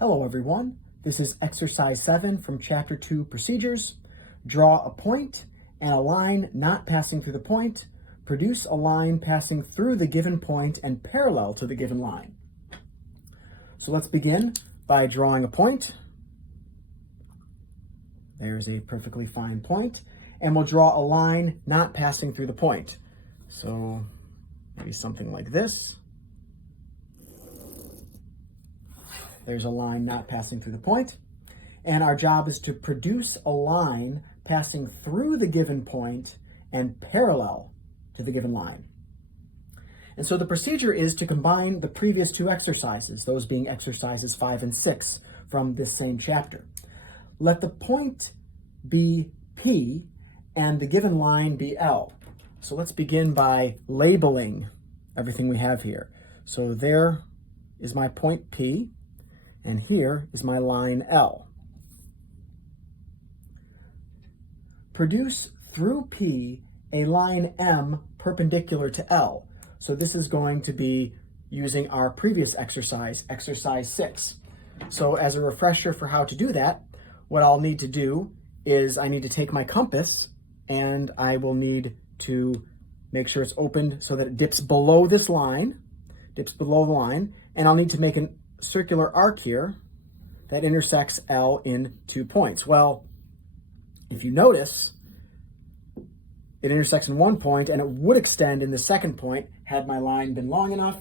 Hello everyone, this is exercise 7 from chapter 2 procedures. Draw a point and a line not passing through the point. Produce a line passing through the given point and parallel to the given line. So let's begin by drawing a point. There's a perfectly fine point, and we'll draw a line not passing through the point. So maybe something like this. There's a line not passing through the point. And our job is to produce a line passing through the given point and parallel to the given line. And so the procedure is to combine the previous two exercises, those being exercises 5 and 6 from this same chapter. Let the point be P and the given line be L. So let's begin by labeling everything we have here. So there is my point P, and here is my line L. Produce through P a line M perpendicular to L. So this is going to be using our previous exercise, exercise 6. So as a refresher for how to do that, what I'll need to do is I need to take my compass and I will need to make sure it's opened so that it dips below this line, and I'll need to make a circular arc here that intersects L in 2 points. Well, if you notice, it intersects in 1 point and it would extend in the 2nd point had my line been long enough.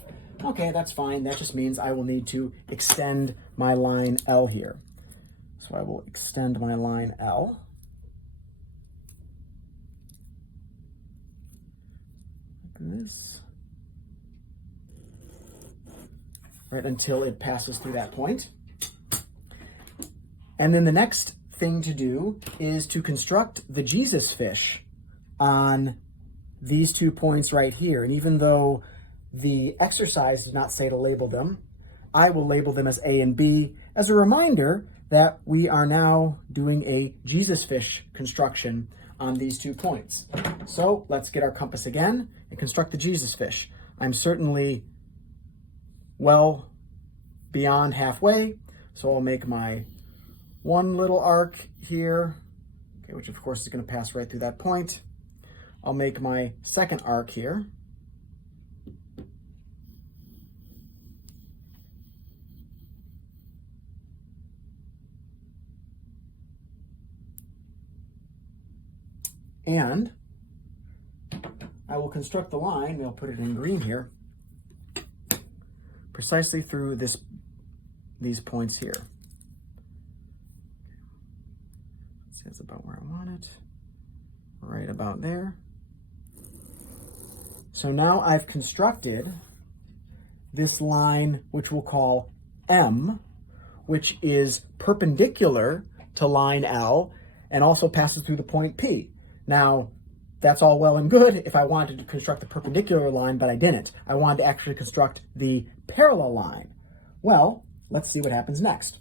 Okay, that's fine. That just means I will need to extend my line L here. So I will extend my line L. Like this. Right until it passes through that point. And then the next thing to do is to construct the Jesus fish on these 2 points right here. And even though the exercise does not say to label them, I will label them as A and B as a reminder that we are now doing a Jesus fish construction on these 2 points. So let's get our compass again and construct the Jesus fish. I'm certainly well beyond halfway, so I'll make my one little arc here, okay, which of course is going to pass right through that point. I'll make my second arc here. And I will construct the line, I'll put it in green here, precisely through these points here. Let's see, that's about where I want it. Right about there. So now I've constructed this line, which we'll call M, which is perpendicular to line L and also passes through the point P. Now, that's all well and good if I wanted to construct the perpendicular line, but I didn't. I wanted to actually construct the parallel line. Well, let's see what happens next.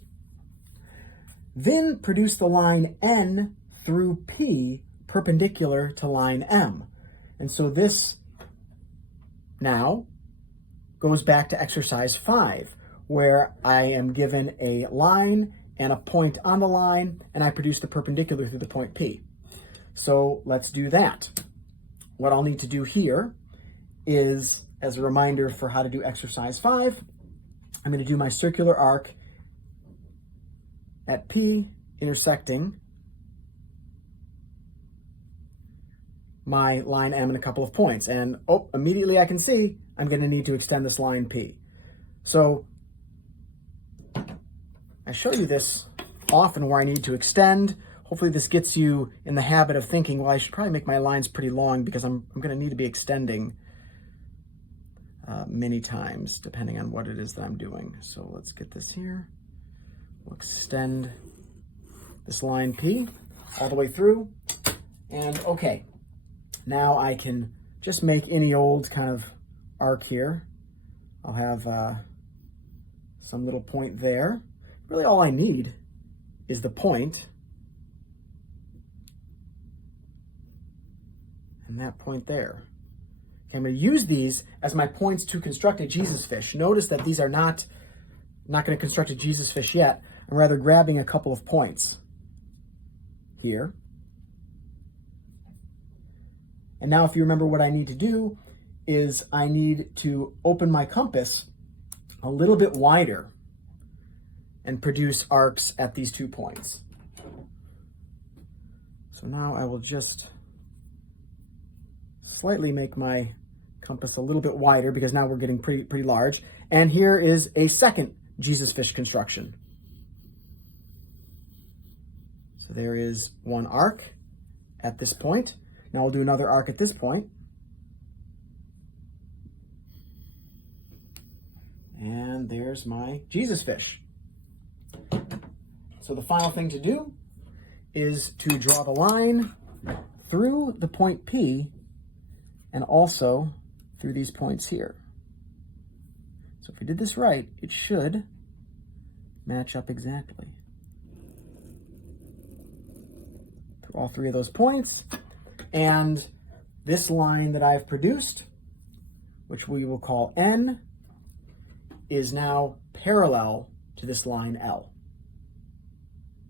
Then produce the line N through P perpendicular to line M. And so this now goes back to exercise 5, where I am given a line and a point on the line, and I produce the perpendicular through the point P. So let's do that. What I'll need to do here is, as a reminder for how to do exercise 5, I'm going to do my circular arc at P intersecting my line M in a couple of points. And immediately I can see I'm going to need to extend this line P. So I show you this often where I need to extend. Hopefully this gets you in the habit of thinking, well, I should probably make my lines pretty long because I'm going to need to be extending many times depending on what it is that I'm doing. So let's get this here. We'll extend this line P all the way through. And okay, now I can just make any old kind of arc here. I'll have some little point there. Really all I need is the point. And that point there. Okay, I'm going to use these as my points to construct a Jesus fish. Notice that these are not not going to construct a Jesus fish yet. I'm rather grabbing a couple of points here. And now if you remember, what I need to do is I need to open my compass a little bit wider and produce arcs at these 2 points. So now I will just slightly make my compass a little bit wider, because now we're getting pretty large. And here is a second Jesus fish construction. So there is one arc at this point. Now we'll do another arc at this point. And there's my Jesus fish. So the final thing to do is to draw the line through the point P and also through these points here. So if we did this right, it should match up exactly. Through all 3 of those points. And this line that I've produced, which we will call N, is now parallel to this line L.